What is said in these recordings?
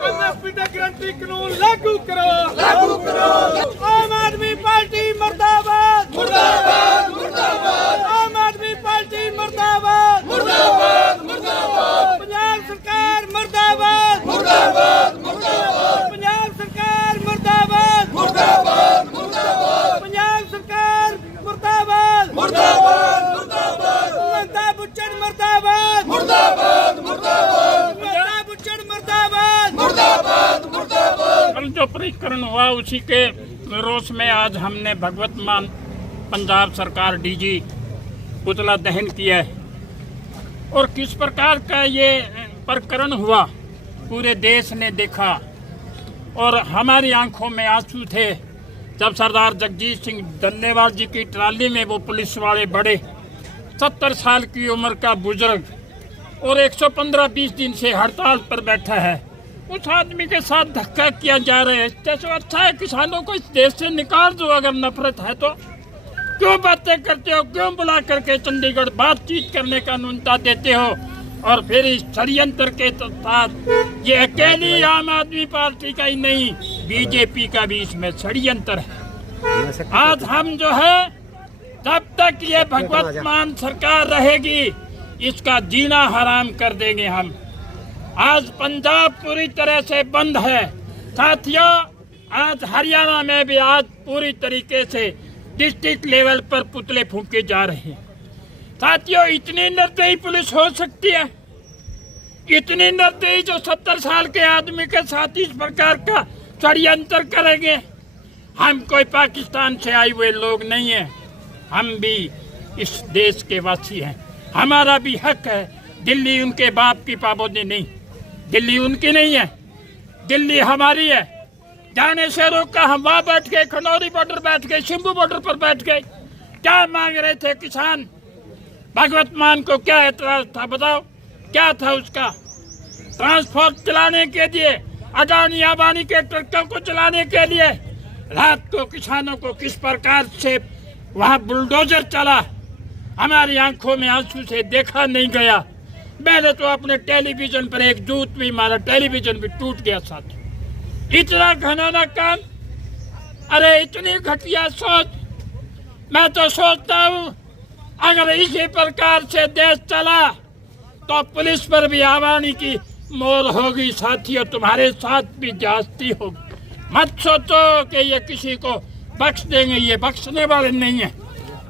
MSP का guarantee कानून लागू करो, लागू करो। आम आदमी पार्टी मुर्दाबाद, मुर्दाबाद, मुर्दाबाद। आम आदमी पार्टी मुर्दाबाद, मुर्दाबाद, मुर्दाबाद। पंजाब सरकार मुर्दाबाद, मुर्दाबाद, मुर्दाबाद। पंजाब सरकार मुर्दाबाद, मुर्दाबाद, मुर्दाबाद। पंजाब सरकार मुर्दाबाद, मुर्दाबाद, मुर्दाबाद। ममता बुच्चड़ मुर्दाबाद, मुर्दाबाद, मुर्दाबाद। ममता बुच्चड़ मुर्दाबाद, मुर्दाबाद, मुर्दाबाद। कल जो परिष्करण हुआ उसी के रोष में आज हमने भगवत मान पंजाब सरकार डीजी पुतला दहन किया है। और किस प्रकार का ये प्रकरण हुआ पूरे देश ने देखा और हमारी आंखों में आंसू थे जब सरदार जगजीत सिंह डल्लेवाल जी की ट्राली में वो पुलिस वाले बड़े 70 साल की उम्र का बुजुर्ग और 115-20 दिन से हड़ताल पर बैठा है, उस आदमी के साथ धक्का किया जा रहा है। जैसे अच्छा है किसानों को इस देश से निकाल दो, अगर नफरत है तो क्यों बातें करते हो, क्यों बुला करके चंडीगढ़ बातचीत करने का नुनता देते हो। और फिर इस षड्यंत्र के साथ ये अकेली आम आदमी पार्टी का ही नहीं, बीजेपी का भी इसमें षड्यंत्र है। आज हम जो है जब तक ये भगवत मान सरकार रहेगी इसका जीना हराम कर देंगे हम। आज पंजाब पूरी तरह से बंद है साथियों, आज हरियाणा में भी आज पूरी तरीके से डिस्ट्रिक्ट लेवल पर पुतले फूंके जा रहे हैं। साथियों इतनी निर्दयी पुलिस हो सकती है, इतनी निर्दयी जो 70 साल के आदमी के साथ इस प्रकार का षड्यंत्र करेंगे। हम कोई पाकिस्तान से आए हुए लोग नहीं हैं, हम भी इस देश के वासी हैं, हमारा भी हक है। दिल्ली उनके बाप की पाबंदी नहीं, दिल्ली उनकी नहीं है, दिल्ली हमारी है। जाने से रोका, हम वहाँ बैठ गए, खनौरी बॉर्डर बैठ गए, शिम्बू बॉर्डर पर बैठ गए। क्या मांग रहे थे किसान? भगवत मान को क्या एतराज था बताओ, क्या था उसका? ट्रांसपोर्ट चलाने के लिए, अडानी अंबानी के ट्रकों को चलाने के लिए। रात को किसानों को किस प्रकार से वहाँ बुलडोजर चला, हमारी आंखों में आंसू से देखा नहीं गया। मैंने तो अपने टेलीविजन पर एक जूत भी मारा, टेलीविजन भी टूट गया साथ। इतना घनाना काम, अरे इतनी घटिया सोच। मैं तो सोचता हूँ अगर इसी प्रकार से देश चला तो पुलिस पर भी अंबानी की मोहर होगी साथियों, तुम्हारे साथ भी ज्यादती होगी। मत सोचो कि ये किसी को बख्श देंगे, ये बख्शने वाले नहीं है।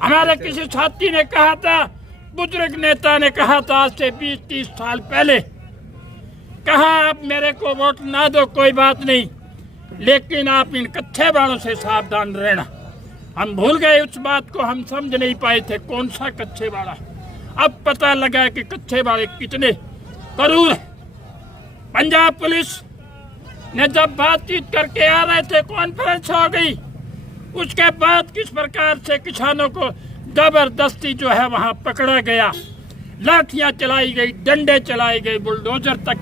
हमारे किसी साथी ने कहा था, बुजुर्ग नेता ने कहा था आज से 20-30 साल पहले, कहा आप मेरे को वोट ना दो कोई बात नहीं, लेकिन आप इन कच्चे बाड़ों से सावधान रहना। हम भूल गए उस बात को, हम समझ नहीं पाए थे कौन सा कच्चे बाड़ा। अब पता लगा कि कच्चे बाड़े कितने करूर है। पंजाब पुलिस ने जब बातचीत करके आ रहे थे, कॉन्फ्रेंस हो गई, उसके बाद किस प्रकार से किसानों को जबरदस्ती जो है वहाँ पकड़ा गया, लाठियाँ चलाई गई, डंडे चलाए गए, बुलडोजर तक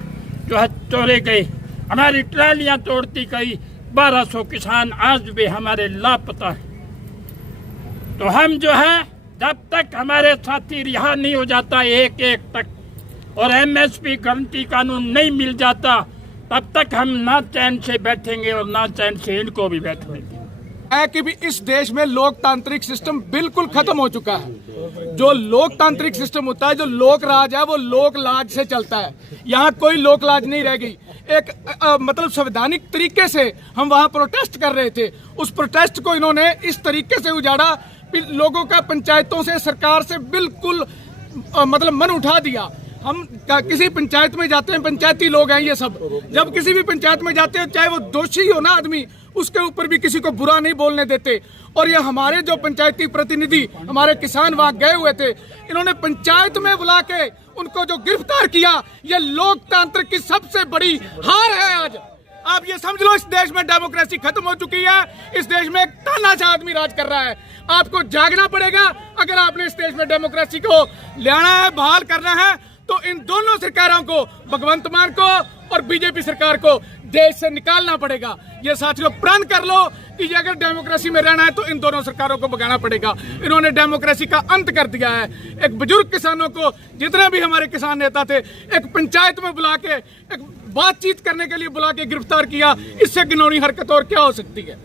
जो है तोड़े गए, हमारी ट्रालियाँ तोड़ती गई। 1200 किसान आज भी हमारे लापता है। तो हम जो है जब तक हमारे साथी रिहा नहीं हो जाता एक एक तक और एमएसपी गारंटी कानून नहीं मिल जाता, तब तक हम ना चैन से बैठेंगे और ना चैन से इनको भी बैठेंगे। है कि भी इस देश में लोकतांत्रिक सिस्टम बिल्कुल खत्म हो चुका है। जो लोकतांत्रिक सिस्टम होता है, जो लोक राज है, वो लोक लाज से चलता है। यहाँ कोई लोक लाज नहीं रह गई। एक मतलब संवैधानिक तरीके से हम वहाँ प्रोटेस्ट कर रहे थे, उस प्रोटेस्ट को इन्होंने इस तरीके से उजाड़ा, लोगों का पंचायतों से, सरकार से बिल्कुल मतलब मन उठा दिया। हम किसी पंचायत में जाते हैं, पंचायती लोग हैं ये सब, जब किसी भी पंचायत में जाते हैं, चाहे वो दोषी हो ना आदमी, उसके ऊपर भी किसी को बुरा नहीं बोलने देते। और ये हमारे जो पंचायती प्रतिनिधि, हमारे किसान वहाँ गए हुए थे, इन्होंने पंचायत में बुला के उनको जो गिरफ्तार किया, ये लोकतंत्र की सबसे बड़ी हार है। आज आप ये समझ लो, इस देश में डेमोक्रेसी खत्म हो चुकी है। इस देश में एक तानाशाह आदमी राज कर रहा है। आपको जागना पड़ेगा। अगर आपने इस देश में डेमोक्रेसी को लाना है, बहाल करना है, तो इन दोनों सरकारों को, भगवंत मान को और बीजेपी सरकार को देश से निकालना पड़ेगा। ये साथियों प्रण कर लो कि अगर डेमोक्रेसी में रहना है तो इन दोनों सरकारों को भगाना पड़ेगा। इन्होंने डेमोक्रेसी का अंत कर दिया है। एक बुजुर्ग किसानों को, जितने भी हमारे किसान नेता थे, एक पंचायत में बुला के एक बातचीत करने के लिए बुला के गिरफ्तार किया। इससे घिनौनी हरकत और क्या हो सकती है।